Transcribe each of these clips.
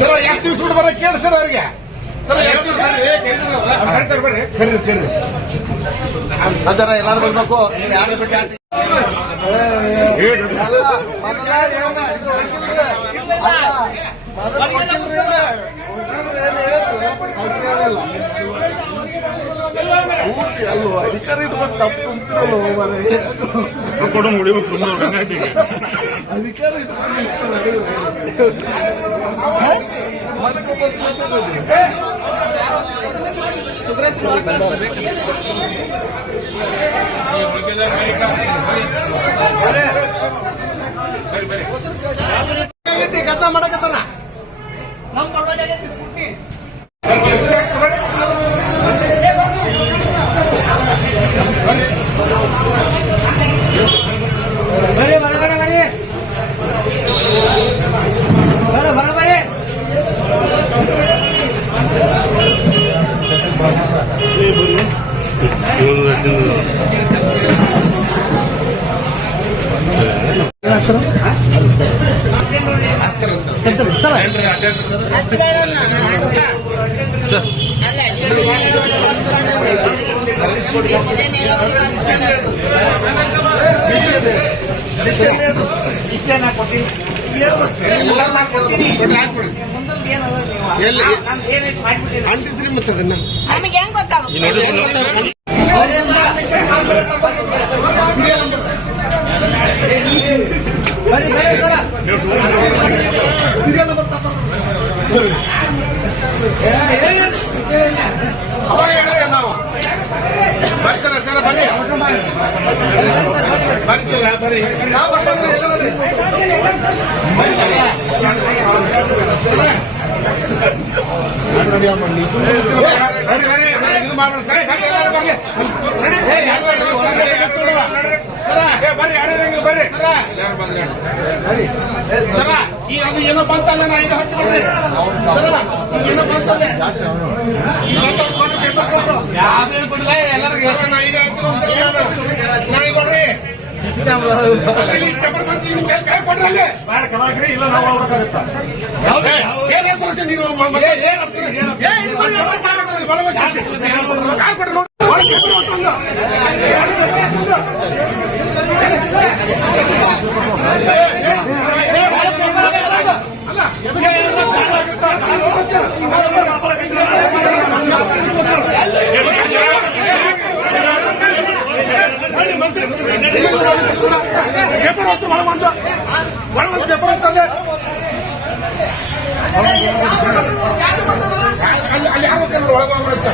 Sir ಯಾಕೆ ತಿಳಿಸ್ಬಿಟ್ಟು ಬರ ಕೇಳಿ ಸರ್ ಅವ್ರಿಗೆ ಸರ್ ಬರ್ರಿ ಅದರ ಎಲ್ಲಾರು ಬರ್ಬೇಕು ಯಾರು ಬಿಟ್ಟು ಅಲ್ವ ಅಧಿಕಾರಿ ತಪ್ಪು ಕೊಡು ಮುಡಿಬೇಕು ಅಧಿಕಾರಿ ಗದ್ದ ಮಾಡಕತ್ತಾರ ನಮ್ ಅಂಟಿಸ್ರಿ ಮತ್ತೆ ಅದನ್ನ ನಮಗೆ ಹೆಂಗ್ ಗೊತ್ತಾಗುತ್ತೆ ನಾವು ಬರ್ತಾರೆ ಸರ್ ಬನ್ನಿ ಬರ್ತೀರ ಬರ್ರಿ ಇದು ಮಾಡೋಣ ಸರ ಈ ಅದು ಏನೋ ಬಂತಲ್ಲ ನಾ ಈಗ ಹಚ್ಚಿ ಬಿಡ್ರಿ ಏನೋ ಬಂತಲ್ಲ ಯಾವ್ದೇ ಬಿಡಲ್ಲ ಎಲ್ಲರಿಗೂ ನಾ ಈಗ ಕೊಡ್ರಿ ಕಲಾಗ್ರಿ ಇಲ್ಲ ನಾವು ಹೋಗ್ಬೇಕಾಗತ್ತ ಅಲ್ಲಿ ಯಾರು ಒಳಗೋಗ್ಬಿಡುತ್ತೆ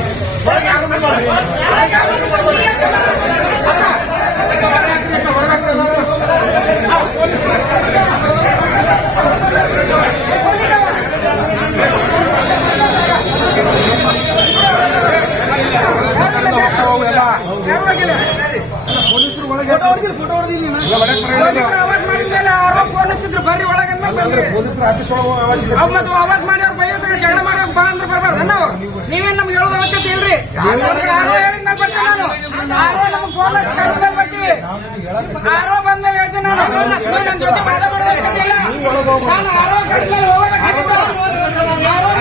ಪೊಲೀಸರು ಒಳಗೆ ಫೋಟೋ ಹೊಡೆದಿಲ್ಲ ಬರ್ರಿ ಒಳಗೆ ಪೊಲೀಸರು ಆಫೀಸ್ ಒಳಗೆ ಆವಾಸ್ ಮಾಡಿ ಅವ್ರು ಬೈಯೋದು ಜಗಳ ಮಾಡೋಕೆ ಬಾ ಅಂದ್ರೆ ಬರ್ಬಾರ್ದು ನಾವು ನೀವೇನ್ ನಮ್ಗೆ ಹೇಳೋದು ಅವಶ್ಯಕತೆ ಇಲ್ರಿ ಯಾರೋ ಹೇಳಿದ್ ಮೇಲೆ ಬರ್ತೀನಿ ನಾನು ಯಾರೋ ನಮ್ಗೆ ಫೋನ್ ಹಚ್ಚಿ ಕಳಿಸ್ಮೇಲೆ ಬರ್ತೀವಿ ಯಾರೋ ಬಂದ್ಮೇಲೆ ಹೇಳ್ತೀನಿ ನಾನು ನನ್ನ ಜೊತೆ ಮಾತಾಡೋದು ಅವಶ್ಯಕತೆ ಇಲ್ಲ ನಾನು ಯಾರೋ ಕಳಿಸ್ಮೇಲೆ ಹೋಗಬೇಕಾಗಿತ್ತು ಯಾರೋ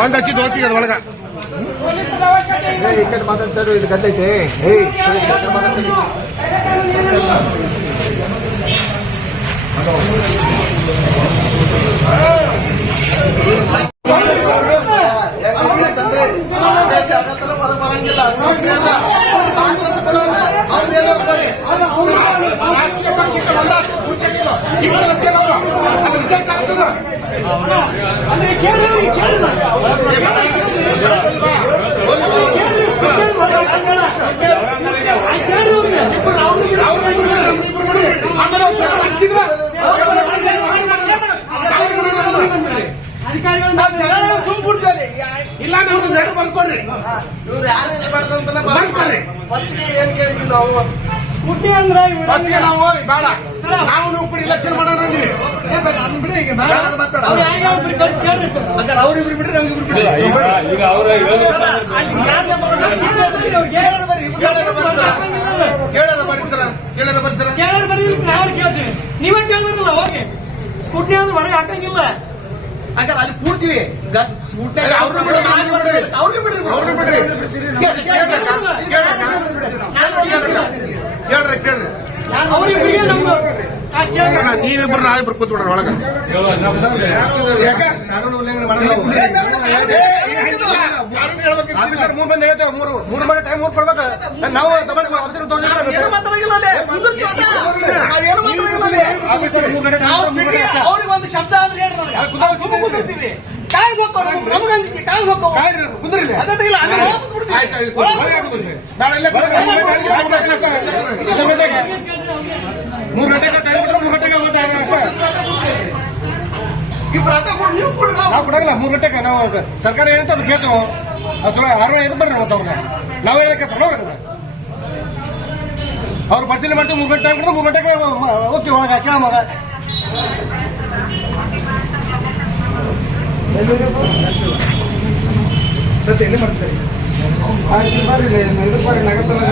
ಒಂದ್ ಹಚ್ಚಿದ್ದು ಹೋಗ್ತೀವಿ ಅದ ಒಳಗ ಈ ಕಡೆ ಮಾತಾಡ್ತಾರೆ ಇದು ಗದ್ದೈತೆ ಮಾತಾಡ್ತೀನಿ ಬರಂಗಿಲ್ಲ ಇಲ್ಲ ನಾವು ಲೆಟರ್ ಬರ್ಕೊಡ್ರಿ ಇವ್ರು ಯಾರು ಬರ್ಕೊಡ್ರಿ ಫಸ್ಟ್ ಏನ್ ಕೇಳಿದ್ವಿ ನಾವು ಸ್ಕೂಟಿ ಅಂದ್ರೆ ನಾವು ಬೇಡ ನಾವು ನೀವು ಕೂಡ ಇಲೆಕ್ಷನ್ ಮಾಡೋಣ ಅಂದ್ವಿ ಅವ್ರಿಬ್ರು ಬಿಟ್ರೆ ನಮ್ಗಿಬ್ರು ಬಿಟ್ರೆ ಕೇಳೋರು ಬರೀ ನಾವು ಕೇಳ್ತೀವಿ. ನೀವೇ ಕೇಳಿದ್ರಲ್ಲ ಹೋಗಿ ಸ್ಕೂಟ್ನಿ ಅಂದ್ರೆ ಹೊರಗೆ ಹಾಕಂಗಿಲ್ಲ. ಅಲ್ಲಿ ಕೂಡ್ತೀವಿ ಅವ್ರಿಬ್ರಿಗೆ ನಮ್ಮ ನೀವಿಬ್ರು ನಾವಿಬ್ರು ಕೂತ್ಬಿಡ್ರ ಒಳಗ ಕಾನೂನು ಉಲ್ಲಂಘನೆ ಆಫೀಸರ್ 3 ಮಂದಿ ಹೇಳ್ತೇವೆ. 3 ಮಂದಿ ಟೈಮ್ ಕೊಡ್ಬೇಕು. ನಾವು ಆಫೀಸರ್ ಅವ್ರಿಗೆ ಒಂದು ಶಬ್ದ ಅಂದ್ರೆ ಕುದಿರ್ತೀವಿ. ನಾವು ಕೊಡಂಗಿಲ್ಲ. 3 ಗಂಟೆಗೆ ನಾವು ಸರ್ಕಾರ ಏನಂತ ಅದು ಕೇಳ್ತೇವೆ. ಅದು ಚಲೋ 6 ಗಂಟೆ ಬರ್ರಿ ಮತ್ತೆ ಅವ್ರನ್ನ ನಾವು ಹೇಳಕ್ಕೆ ಅವ್ರು ಪರಿಶೀಲನೆ ಮಾಡ್ತೀವಿ. 3 ಗಂಟೆ ಟೈಮ್ 3 ಗಂಟೆಗೆ ಹೋಗ್ತೀವಿ ಒಳಗೆ ಕೇಳೋಣ. ಎಲ್ಲಿ ಮಾಡ್ತಾರೆ ಬರ್ರಿ ನಗರಸಭೆ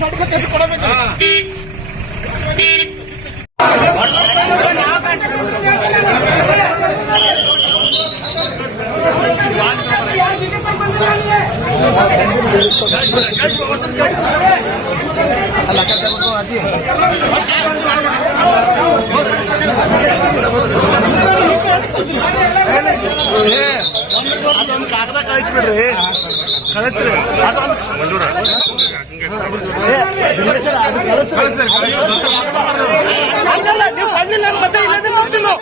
ಸರ್ಟಿಫಿಕೇಟ್ ಕೊಡಬೇಕು. ಅದೊಂದು ಕಾಗದ ಕಳಿಸ್ಬಿಡ್ರಿ, ಕಳಿಸ್ರಿ. ಅದೊಂದು ನೀವು ಬಂದಿಲ್ಲ ಮತ್ತೆ ಇಲ್ಲದೆ ನೋಡ್ತೀನಿ.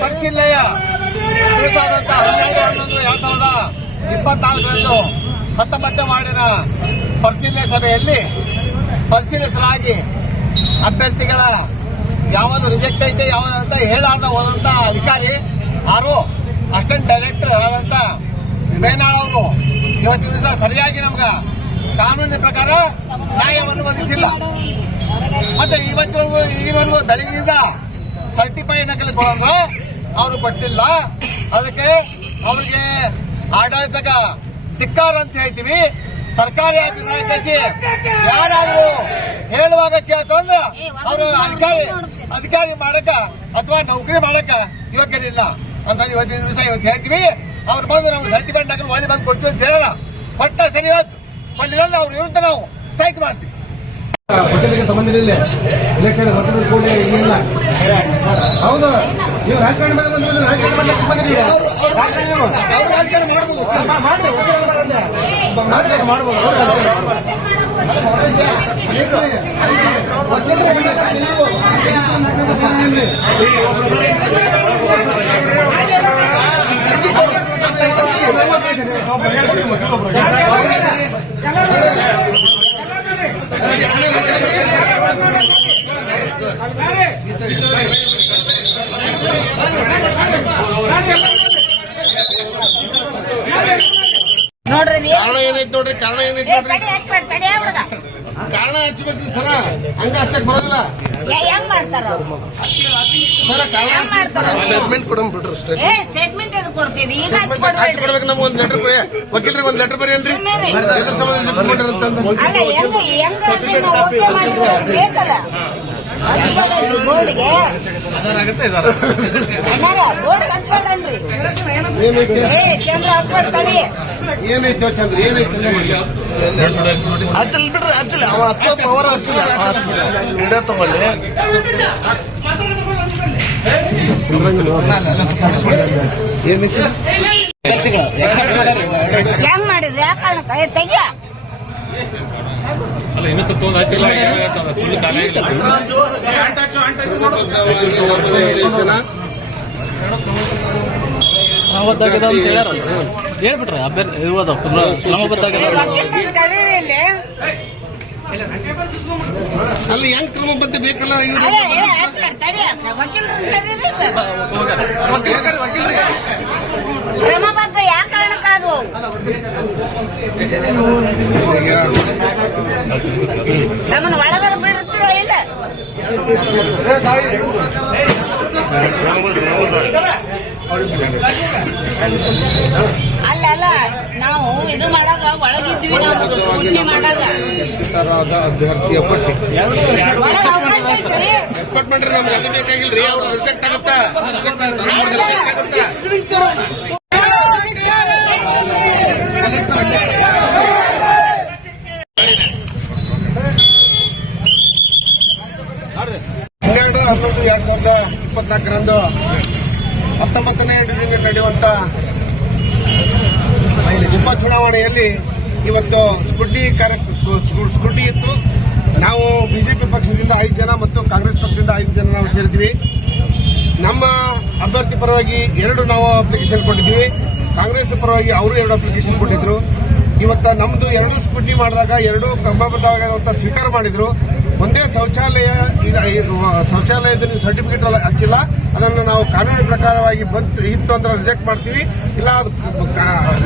ಪರಿಶೀಲನೆಯ ದಿವಸವಾದಂತ 12/11/2024 19 ಮಾಡಿನ ಪರಿಶೀಲನೆ ಸಭೆಯಲ್ಲಿ ಪರಿಶೀಲಿಸಲಾಗಿ ಅಭ್ಯರ್ಥಿಗಳ ಯಾವುದು ರಿಜೆಕ್ಟ್ ಐತೆ ಯಾವ್ದಂತ ಹೇಳಾರ್ದ ಹೋದಂತ ಅಧಿಕಾರಿ ಯಾರು ಅಸಿಸ್ಟೆಂಟ್ ಡೈರೆಕ್ಟರ್ ಆದಂತ ಬೇನಾಳ್ ಅವರು ಇವತ್ತಿನ ದಿವಸ ಸರಿಯಾಗಿ ನಮ್ಗ ಕಾನೂನಿನ ಪ್ರಕಾರ ನ್ಯಾಯವನ್ನು ಒದಗಿಸಿಲ್ಲ. ಮತ್ತೆ ಈವರೆಗೂ ಬೆಳಗ್ಗಿಂದ ಸರ್ಟಿಫೈ ನಕಲಿ ಕೊಡಂದ್ರೆ ಅವರು ಕೊಟ್ಟಿಲ್ಲ. ಅದಕ್ಕೆ ಅವ್ರಿಗೆ ಆಡಳಿತಕ ಧಿಕ್ಕಾರ ಅಂತ ಹೇಳ್ತೀವಿ. ಸರ್ಕಾರಿ ಆಫೀಸರ್ ಕಳಿಸಿ ಯಾರಾದ್ರೂ ಹೇಳುವಾಗ ಕೇಳ್ತಂದ್ರ ಅವರು ಅಧಿಕಾರಿ ಮಾಡಕ ಅಥವಾ ನೌಕರಿ ಮಾಡಕ ಯೋಗ್ಯರಿಲ್ಲ ಅಂತ ಇವತ್ತಿನ ದಿವಸ ಹೇಳ್ತೀವಿ. ಅವ್ರು ಬಂದು ನಾವು ಸರ್ಟಿಫಿಕೇಟ್ ನಕಲಿ ಒಳ್ಳೆ ಬಂದು ಕೊಡ್ತೀವಿ ಅಂತ ಹೇಳೋಣ. ಕೊಟ್ಟ ಸರಿ ಹೋಯ್ತು, ಕೊಡಲಿಲ್ಲ ಅವ್ರ ವಿರುದ್ಧ ನಾವು ಸ್ಟ್ರೈಕ್ ಮಾಡ್ತೀವಿ. ಪಕ್ಷಕ್ಕೆ ಸಂಬಂಧ ಇಲ್ಲ. ಎಲೆಕ್ಷನ್ ಮತದಾನ ಕೂಡ ಇಲ್ಲ. ಹೌದು, ನೀವು ರಾಜಕಾರಣ ಬಂದ್ರೆ ರಾಜಕಾರಣ ಮಾಡ್ಬೋದು. ನೋಡ್ರಿ ಕಾರಣ ಏನೈತೆ ನೋಡ್ರಿ, ಕಾರಣ ಏನೈತೆ ನೋಡ್ರಿ. ಕಾರಣ ಹಚ್ಚಬೇಕು ಸರ, ಹಂಗ ಹಚ್ಚಕ್ ಬರೋದಿಲ್ಲ ಹೆಂಗ್ ಮಾಡ್ತಾರ ಸರ. ಕಾರಣ ಸ್ಟೇಟ್ಮೆಂಟ್ ಕೊಡೋಣ ಬಿಡ್ರಿ. ಸ್ಟೇಟ್ಮೆಂಟ್ ಎದು ಕೊಡ್ತೀರಿ ಈಗ ಹಚ್ಚಿ ಕೊಡ್ಬೇಕು. ನಮ್ಗೆ ಒಂದ್ ಲೆಟರ್ ಕೊಡಿ, ವಕೀಲರಿಗೆ ಒಂದ್ ಲೆಟರ್ ಬರೀನ್ರಿ, ಎದ್ರ ಸಂಬಂಧ ಅಂತಂದು. ಅಲ್ಲ ಹೆಂಗ ಹೆಂಗ ಓಕೆ ಮಾಡಿದ್ರೆ ಬೇಕಲ್ಲ ಬೋರ್ಡ್ಗೆ ಬೋರ್ಡ್ ಹಚ್ಕೊಂಡ್ರಿ ಏನೈತಿ ಚಂದ್ರ ಹಚ್ಕೊಳ್ತಾನೆ ಏನೈತಿ ಚಂದ್ರ ಏನೈತಿ ಹಚ್ಚಲ್ ಬಿಡ್ರಿ, ಹಚ್ಚಲಿ ಅವ ಹಚ್ಚೋದು ಅವರ ಹಚ್ಚಲಿ ವಿಡಿಯೋ ತಗೊಳ್ಳಿ. ಏನೈತಿ ಹೆಂಗ್ ಮಾಡಿದ್ರಿ ಯಾವ ಕಾರಣಕ್ಕ ತೆಗಿಯ ಹೇಳ್ಬಿಟ್ರೆ ಅಭ್ಯರ್ಥಿ ಇರೋದು ಕರೀರಿ ಅಲ್ಲಿ ಹೆಂಗ್ ಕ್ರಮ ಬದ್ಧ ಬೇಕಲ್ಲ ಇವ್ರು. ಕ್ರಮಬದ್ಧ ಯಾವ ಕಾರಣಕ್ಕಾದವು ನಮ್ಮನ್ನು ಒಳಗಡೆ ಬಿಡ್ತೀರೋ ಇಲ್ಲ ಅಲ್ಲ ನಾವು ಇದು ಮಾಡಾಗ ಒಳಗಿದ್ವಿ, ನಾವು ಸ್ಕೂಟಿ ಮಾಡಾಗ ಅಭ್ಯರ್ಥಿಯ ಪಟ್ಟಿ ಒಳಗೆ ಅವಕಾಶ ಐತ್ರಿ. ಎಕ್ಸ್ಪರ್ಟ್ ಮಾಡ್ರಿ, ನಮ್ಗೆ ಅದು ಬೇಕಾಗಿಲ್ರಿ. ಅವ್ರು ರಿಜೆಕ್ಟ್ ಆಗುತ್ತಾ ಹನ್ನೆರಡು 11/2024 19ನೇ ಡಿವಿಷನ್ ನಡೆಯುವಂತ ಉಪಚುನಾವಣೆಯಲ್ಲಿ ಇವತ್ತು ಸ್ಕೂಟಿ ಇತ್ತು. ನಾವು ಬಿಜೆಪಿ ಪಕ್ಷದಿಂದ 5 ಜನ ಮತ್ತು ಕಾಂಗ್ರೆಸ್ ಪಕ್ಷದಿಂದ 5 ಜನ ನಾವು ಸೇರಿದ್ವಿ. ನಮ್ಮ ಅಭ್ಯರ್ಥಿ ಪರವಾಗಿ 2 ನಾವು ಅಪ್ಲಿಕೇಶನ್ ಕೊಟ್ಟಿದ್ವಿ, ಕಾಂಗ್ರೆಸ್ ಪರವಾಗಿ ಅವರು 2 ಅಪ್ಲಿಕೇಶನ್ ಕೊಟ್ಟಿದ್ರು. ಇವತ್ತ ನಮ್ದು 2 ಸ್ಕೂಟಿ ಮಾಡಿದಾಗ 2 ಕ್ರಮಬದ್ಧವಾದಂತ ಸ್ವೀಕಾರ ಮಾಡಿದ್ರು. ಒಂದೇ ಶೌಚಾಲಯದ ಸರ್ಟಿಫಿಕೇಟ್ ಹಚ್ಚಿಲ್ಲ, ಅದನ್ನು ನಾವು ಕಾನೂನು ಪ್ರಕಾರವಾಗಿ ಇತ್ತು ಅಂದ್ರೆ ರಿಜೆಕ್ಟ್ ಮಾಡ್ತೀವಿ, ಇಲ್ಲ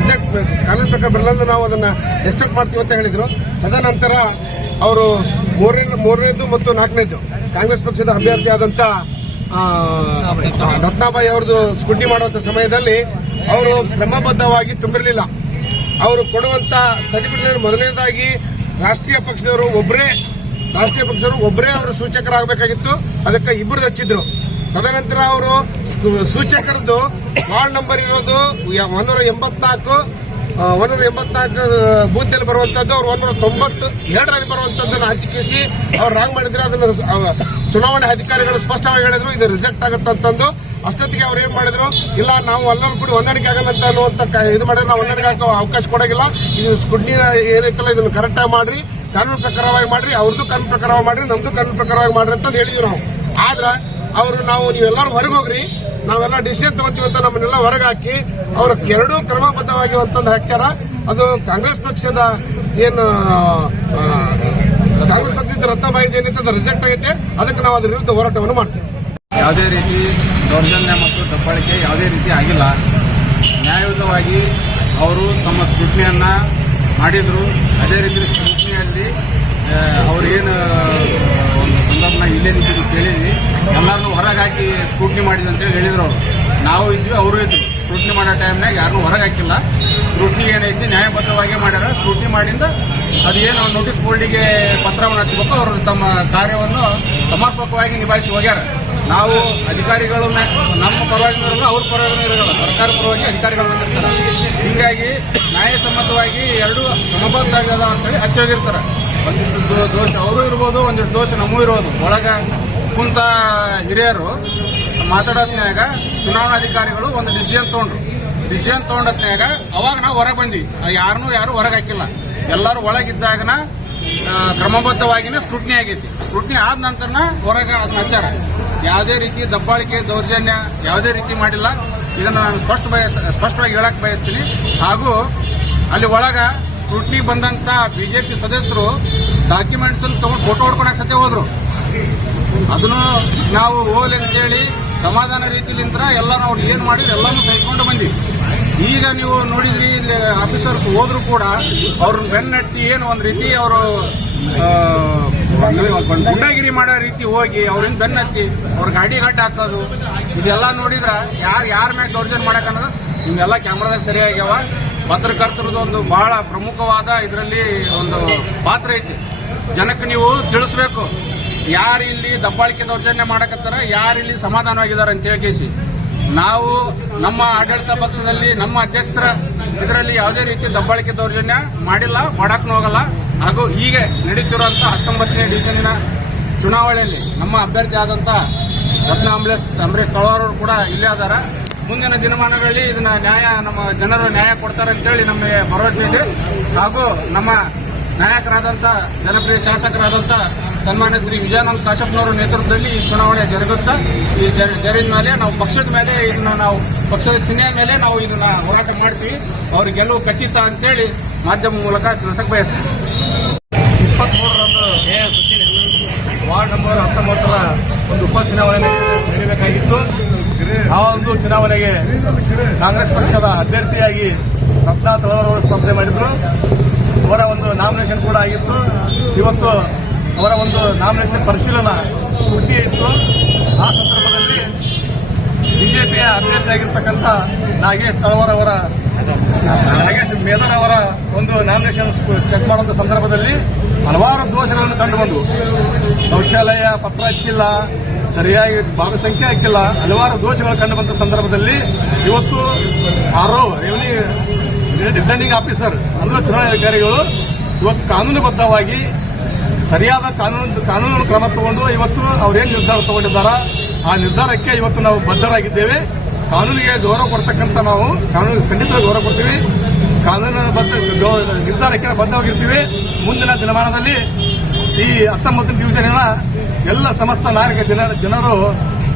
ರಿಜೆಕ್ಟ್ ಕಾನೂನು ಪ್ರಕಾರ ಬರಲ್ಲ ನಾವು ಅದನ್ನ ಎಕ್ಸೆಪ್ಟ್ ಮಾಡ್ತೀವಿ ಅಂತ ಹೇಳಿದ್ರು. ತದನಂತರ ಅವರು ಮೂರನೇದು ಮತ್ತು 4ನೇದು ಕಾಂಗ್ರೆಸ್ ಪಕ್ಷದ ಅಭ್ಯರ್ಥಿ ಆದಂತ ರತ್ನಾಬಾಯಿ ಅವ್ರದ್ದು ಸ್ಕೂಟಿ ಮಾಡುವಂತ ಸಮಯದಲ್ಲಿ ಅವರು ಕ್ರಮಬದ್ಧವಾಗಿ ತುಂಬಿರಲಿಲ್ಲ. ಅವರು ಕೊಡುವಂತ ಸರ್ಟಿಫಿಕೇಟ್ ಮೊದಲನೇದಾಗಿ ರಾಷ್ಟ್ರೀಯ ಪಕ್ಷದವರು ಒಬ್ಬರೇ ಅವರು ಸೂಚಕರಾಗಬೇಕಾಗಿತ್ತು, ಅದಕ್ಕೆ 2 ಹಚ್ಚಿದ್ರು. ತದನಂತರ ಅವರು ಸೂಚಕರದ್ದು ವಾರ್ಡ್ ನಂಬರ್ ಇರೋದು 184 ಬೂತ್ ಬರುವಂತದ್ದು, ಅವ್ರು 192ರಲ್ಲಿ ಬರುವಂತದ್ದನ್ನು ಹಂಚಿಕೆಸಿ ಅವ್ರು ರಾಂಗ್ ಮಾಡಿದ್ರೆ ಅದನ್ನು ಚುನಾವಣೆ ಅಧಿಕಾರಿಗಳು ಸ್ಪಷ್ಟವಾಗಿ ಹೇಳಿದ್ರು ಇದು ರಿಜೆಕ್ಟ್ ಆಗುತ್ತಂತಂದು. ಅಷ್ಟೊತ್ತಿಗೆ ಅವ್ರು ಏನ್ ಮಾಡಿದ್ರು, ಇಲ್ಲ ನಾವು ಎಲ್ಲರೂ ಕೂಡ ಹೊಂದಾಣಿಕೆ ಆಗಲ್ಲ ಅಂತ ಅನ್ನುವಂತ ಇದು ಮಾಡಿದ್ರೆ ನಾವು ಹೊಂದಾಣಿಕೆ ಆಗೋ ಅವಕಾಶ ಕೊಡೋಗಿಲ್ಲ, ಇದು ಸ್ಕೂಟಿ ಏನೈತಲ್ಲ ಇದನ್ನು ಕರೆಕ್ಟ್ ಆಗಿ ಮಾಡ್ರಿ, ಕಾನೂನು ಪ್ರಕಾರವಾಗಿ ಮಾಡ್ರಿ, ಅವ್ರದ್ದು ಕಾನೂನು ಪ್ರಕಾರವಾಗಿ ಮಾಡ್ರಿ, ನಮ್ದು ಕಾನೂನು ಪ್ರಕಾರವಾಗಿ ಮಾಡ್ರಿ ಅಂತ ಹೇಳಿದ್ವಿ ನಾವು. ಆದ್ರೆ ಅವರು ನೀವೆಲ್ಲರೂ ಹೊರಗೆ ಹೋಗ್ರಿ, ನಾವೆಲ್ಲ ಡಿಸಿಷನ್ ತಗೋತೀವಿ ಅಂತ ನಮ್ಮನ್ನೆಲ್ಲ ಹೊರಗೆ ಹಾಕಿ ಅವ್ರ 2 ಕ್ರಮಬದ್ಧವಾಗಿ ಒಂದೊಂದು ಹಚ್ಚಾರ. ಅದು ಕಾಂಗ್ರೆಸ್ ಪಕ್ಷದ ಕಾಂಗ್ರೆಸ್ ಪಕ್ಷದ ರತ್ನಾಬಾಯಿ ಏನೈತೆ ಅದು ರಿಜೆಕ್ಟ್ ಆಗೈತೆ, ಅದಕ್ಕೆ ನಾವು ಅದ್ರ ವಿರುದ್ಧ ಹೋರಾಟವನ್ನು ಮಾಡ್ತೀವಿ. ಯಾವುದೇ ರೀತಿ ದೌರ್ಜನ್ಯ ಮತ್ತು ದಬ್ಬಾಳಿಕೆ ಯಾವುದೇ ರೀತಿ ಆಗಿಲ್ಲ. ನ್ಯಾಯಯುತವಾಗಿ ಅವರು ತಮ್ಮ ಸ್ಕ್ರೂಟಿನಿಯನ್ನ ಮಾಡಿದ್ರು. ಅದೇ ರೀತಿ ಸ್ಕ್ರೂಟಿನಿಯಲ್ಲಿ ಅವ್ರೇನು ಒಂದು ಸಂದರ್ಭನ ಇಲ್ಲೇ ನಿಂತಿದ್ದು ಕೇಳಿದ್ವಿ, ಎಲ್ಲರನ್ನೂ ಹೊರಗೆ ಹಾಕಿ ಸ್ಕ್ರೂಟಿನಿ ಮಾಡಿದ್ರು ಅಂತೇಳಿ ಹೇಳಿದ್ರು. ಅವರು ನಾವು ಇದ್ವಿ, ಅವರು ಇದ್ರು. ಸ್ಕ್ರೂಟಿನಿ ಮಾಡೋ ಟೈಮ್ನಾಗ ಯಾರನ್ನೂ ಹೊರಗೆ ಹಾಕಿಲ್ಲ. ಸ್ಕ್ರೂಟಿನಿ ಏನೈತಿ ನ್ಯಾಯಬದ್ಧವಾಗಿ ಮಾಡ್ಯಾರ. ಸ್ಕ್ರೂಟಿನಿ ಮಾಡಿಂದ ಅದೇನು ನೋಟಿಸ್ ಬೋರ್ಡಿಗೆ ಪತ್ರವನ್ನು ಹಚ್ಚಬೇಕು, ಅವರು ತಮ್ಮ ಕಾರ್ಯವನ್ನು ಸಮರ್ಪಕವಾಗಿ ನಿಭಾಯಿಸಿ ಹೋಗ್ಯಾರ. ನಾವು ಅಧಿಕಾರಿಗಳು ನಮ್ಮ ಪರವಾಗಿ ಇರಲ್ಲ, ಅವ್ರ ಪರವಾಗಿ ಇರಲ್ಲ, ಸರ್ಕಾರ ಪರವಾಗಿ ಅಧಿಕಾರಿಗಳು ಬಂದಿರ್ತಾರೆ. ಹೀಗಾಗಿ ನ್ಯಾಯಸಮ್ಮತವಾಗಿ 2 ಕ್ರಮಬದ್ಧ ಅಂತೇಳಿ ಹಚ್ಚೋಗಿರ್ತಾರೆ. ಒಂದಿಷ್ಟು ದೋಷ ಅವರು ಇರ್ಬೋದು, ಒಂದಿಷ್ಟು ದೋಷ ನಮ್ಮೂ ಇರೋದು. ಒಳಗ ಕುಂತ ಹಿರಿಯರು ಮಾತಾಡೋದ್ನಾಗ ಚುನಾವಣಾಧಿಕಾರಿಗಳು ಒಂದು ಡಿಸಿಷನ್ ತಗೊಂಡತ್ನಾಗ ಅವಾಗ ನಾವು ಹೊರಗೆ ಬಂದ್ವಿ. ಯಾರು ಹೊರಗೆ ಹಾಕಿಲ್ಲ. ಎಲ್ಲರೂ ಒಳಗಿದ್ದಾಗನ ಕ್ರಮಬದ್ಧವಾಗಿನೇ ಸ್ಕ್ರೂಟ್ನಿ ಆಗೈತಿ. ಸ್ಕ್ರೂಟ್ನಿ ಆದ ನಂತರನ ಹೊರಗೆ ಅದನ್ನ ಹಚ್ಚಾರ. ಯಾವುದೇ ರೀತಿ ದಬ್ಬಾಳಿಕೆ ದೌರ್ಜನ್ಯ ಯಾವುದೇ ರೀತಿ ಮಾಡಿಲ್ಲ. ಇದನ್ನ ನಾನು ಸ್ಪಷ್ಟವಾಗಿ ಹೇಳಕ್ ಬಯಸ್ತೀನಿ. ಹಾಗೂ ಅಲ್ಲಿ ಒಳಗ ಸ್ಕ್ರೂಟ್ನಿ ಬಂದಂತ ಬಿಜೆಪಿ ಸದಸ್ಯರು ಡಾಕ್ಯುಮೆಂಟ್ಸ್ ತಗೊಂಡು ಫೋಟೋ ಹೊಡ್ಕೊಳಕ್ ಸತ್ಯ ಹೋದ್ರು. ಅದನ್ನು ನಾವು ಹೋಗ್ಲಿ ಅಂತೇಳಿ ಸಮಾಧಾನ ರೀತಿಲಿಂದ ಎಲ್ಲ ನಾವು ಏನ್ ಮಾಡಿದ್ರೆ ಎಲ್ಲಾನು ಸಹಿಸ್ಕೊಂಡು ಬಂದ್ವಿ. ಈಗ ನೀವು ನೋಡಿದ್ರಿ ಇಲ್ಲಿ ಆಫೀಸರ್ಸ್ ಹೋದ್ರು ಕೂಡ ಅವ್ರನ್ನ ಬೆನ್ನಟ್ಟಿ ಏನು ಒಂದ್ ರೀತಿ ಅವರು ಗುಂಡಾಗಿರಿ ಮಾಡೋ ರೀತಿ ಹೋಗಿ ಅವ್ರಿಂದ ಬೆನ್ನತ್ತಿ ಅವ್ರ ಗಾಡಿ ಗಡ್ಡ ಹಾಕೋದು ಇದೆಲ್ಲ ನೋಡಿದ್ರ ಯಾರ ಮ್ಯಾಗ ದೌರ್ಜನ್ಯ ಮಾಡಕ್ ಅನ್ನೋದು ನಿಮ್ಗೆಲ್ಲ ಕ್ಯಾಮ್ರಾದಾಗ ಸರಿಯಾಗ್ಯಾವ. ಪತ್ರಕರ್ತರದ್ದು ಒಂದು ಬಹಳ ಪ್ರಮುಖವಾದ ಇದರಲ್ಲಿ ಒಂದು ಪಾತ್ರ ಐತಿ. ಜನಕ್ಕೆ ನೀವು ತಿಳಿಸ್ಬೇಕು ಯಾರು ಇಲ್ಲಿ ದಬ್ಬಾಳಿಕೆ ದೌರ್ಜನ್ಯ ಮಾಡಕತ್ತಾರ, ಯಾರು ಇಲ್ಲಿ ಸಮಾಧಾನವಾಗಿದ್ದಾರೆ ಅಂತ ಹೇಳಿ. ನಾವು ನಮ್ಮ ಆಡಳಿತ ಪಕ್ಷದಲ್ಲಿ ನಮ್ಮ ಅಧ್ಯಕ್ಷರ ಇದರಲ್ಲಿ ಯಾವುದೇ ರೀತಿ ದಬ್ಬಾಳಿಕೆ ದೌರ್ಜನ್ಯ ಮಾಡಿಲ್ಲ, ಮಾಡಕ್ಕೂ ಹೋಗಲ್ಲ. ಹಾಗೂ ಈಗ ನಡೀತಿರುವಂತ 19ನೇ ಡಿವಿಷನಿನ ಚುನಾವಣೆಯಲ್ಲಿ ನಮ್ಮ ಅಭ್ಯರ್ಥಿ ಆದಂತ ರತ್ನ ಅಂಬರೀಶ್ ತಳವಾರ್ ಅವರು ಕೂಡ ಇಲ್ಲೇ ಅದಾರ. ಮುಂದಿನ ದಿನಮಾನಗಳಲ್ಲಿ ಇದನ್ನ ನಮ್ಮ ಜನರು ನ್ಯಾಯ ಕೊಡ್ತಾರೆ ಅಂತೇಳಿ ನಮಗೆ ಭರವಸೆ ಇದೆ. ಹಾಗೂ ನಮ್ಮ ನಾಯಕರಾದಂತ ಜನಪ್ರಿಯ ಶಾಸಕರಾದಂತ ಸನ್ಮಾನ್ಯ ಶ್ರೀ ವಿಜಯಾನಂದ ಕಾಶಪ್ಪನವರ ನೇತೃತ್ವದಲ್ಲಿ ಈ ಚುನಾವಣೆ ಜರುಗುತ್ತಾ ಈ ಜರಿದ ಮೇಲೆ ನಾವು ಪಕ್ಷದ ಮೇಲೆ ಇದನ್ನ ನಾವು ಪಕ್ಷದ ಚಿಹ್ನೆಯ ಮೇಲೆ ನಾವು ಇದನ್ನ ಹೋರಾಟ ಮಾಡ್ತೀವಿ. ಅವ್ರ ಗೆಲುವು ಖಚಿತ ಅಂತೇಳಿ ಮಾಧ್ಯಮ ಮೂಲಕ ತಿಳಿಸಕ್ ಬಯಸ್ತೀವಿ. 23ರಂದು ವಾರ್ಡ್ ನಂಬರ್ 19ರ ಒಂದು ಉಪಚುನಾವಣೆ ನಡೆಯಬೇಕಾಗಿತ್ತು. ಆ ಒಂದು ಚುನಾವಣೆಗೆ ಕಾಂಗ್ರೆಸ್ ಪಕ್ಷದ ಅಭ್ಯರ್ಥಿಯಾಗಿ ರತ್ನ ತಳವಾರ್ ಅವರು ಸ್ಪರ್ಧೆ ಮಾಡಿದ್ರು. ಅವರ ಒಂದು ನಾಮಿನೇಷನ್ ಕೂಡ ಆಗಿತ್ತು. ಇವತ್ತು ಅವರ ಒಂದು ನಾಮಿನೇಷನ್ ಪರಿಶೀಲನಾ ಸ್ಕೂಟಿ ಇತ್ತು. ಆ ಸಂದರ್ಭದಲ್ಲಿ ಬಿಜೆಪಿಯ ಅಭ್ಯರ್ಥಿಯಾಗಿರ್ತಕ್ಕಂಥ ನಾಗೇಶ್ ಮೇಧರ್ ಅವರ ಒಂದು ನಾಮಿನೇಷನ್ ಚೆಕ್ ಮಾಡುವಂತ ಸಂದರ್ಭದಲ್ಲಿ ಹಲವಾರು ದೋಷಗಳನ್ನು ಕಂಡುಬಂದು ಶೌಚಾಲಯ ಪತ್ರ ಹಚ್ಚಿಲ್ಲ, ಸರಿಯಾಗಿ ಭಾಗಸಂಖ್ಯೆ ಹಾಕಿಲ್ಲ, ಹಲವಾರು ದೋಷಗಳು ಕಂಡುಬಂದ ಸಂದರ್ಭದಲ್ಲಿ ಇವತ್ತು ರಿಟರ್ನಿಂಗ್ ಆಫೀಸರ್ ಅಂದ್ರೆ ಚುನಾವಣಾ ಅಧಿಕಾರಿಗಳು ಇವತ್ತು ಕಾನೂನುಬದ್ಧವಾಗಿ ಸರಿಯಾದ ಕಾನೂನು ಕ್ರಮ ತಗೊಂಡು ಇವತ್ತು ಅವರೇನು ನಿರ್ಧಾರ ತಗೊಂಡಿದ್ದಾರ ಆ ನಿರ್ಧಾರಕ್ಕೆ ಇವತ್ತು ನಾವು ಬದ್ಧರಾಗಿದ್ದೇವೆ. ಕಾನೂನಿಗೆ ಗೌರವ ಕೊಡ್ತಕ್ಕಂಥ ನಾವು ಕಾನೂನಿಗೆ ಖಂಡಿತವಾಗಿ ಗೌರವ ಕೊಡ್ತೀವಿ. ಕಾನೂನಿನ ನಿರ್ಧಾರಕ್ಕೆ ಬದ್ಧವಾಗಿರ್ತೀವಿ. ಮುಂದಿನ ದಿನಮಾನದಲ್ಲಿ ಈ 19ನೇ ಡಿವಿಷನಿನ ಎಲ್ಲ ಸಮಸ್ತ ನಾಯಕ ಜನರು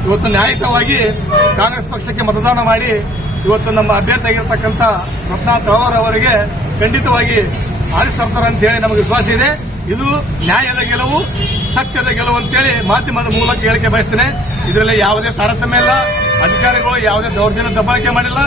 ಇವತ್ತು ನ್ಯಾಯಯುತವಾಗಿ ಕಾಂಗ್ರೆಸ್ ಪಕ್ಷಕ್ಕೆ ಮತದಾನ ಮಾಡಿ ಇವತ್ತು ನಮ್ಮ ಅಭ್ಯರ್ಥಿ ಆಗಿರತಕ್ಕಂಥ ರತ್ನ ತಳವಾರ್ ಅವರಿಗೆ ಖಂಡಿತವಾಗಿ ಆರಿಸ್ತಾರೆ ಅಂತ ಹೇಳಿ ನಮಗೆ ವಿಶ್ವಾಸ ಇದೆ. ಇದು ನ್ಯಾಯದ ಗೆಲುವು, ಸತ್ಯದ ಗೆಲುವು ಅಂತೇಳಿ ಮಾಧ್ಯಮದ ಮೂಲಕ ಹೇಳಿಕೆ ಬಯಸ್ತೇನೆ. ಇದರಲ್ಲಿ ಯಾವುದೇ ತಾರತಮ್ಯ ಇಲ್ಲ. ಅಧಿಕಾರಿಗಳು ಯಾವುದೇ ದೌರ್ಜನ್ಯ ದಬ್ಬಾಳಿಕೆ ಮಾಡಿಲ್ಲ.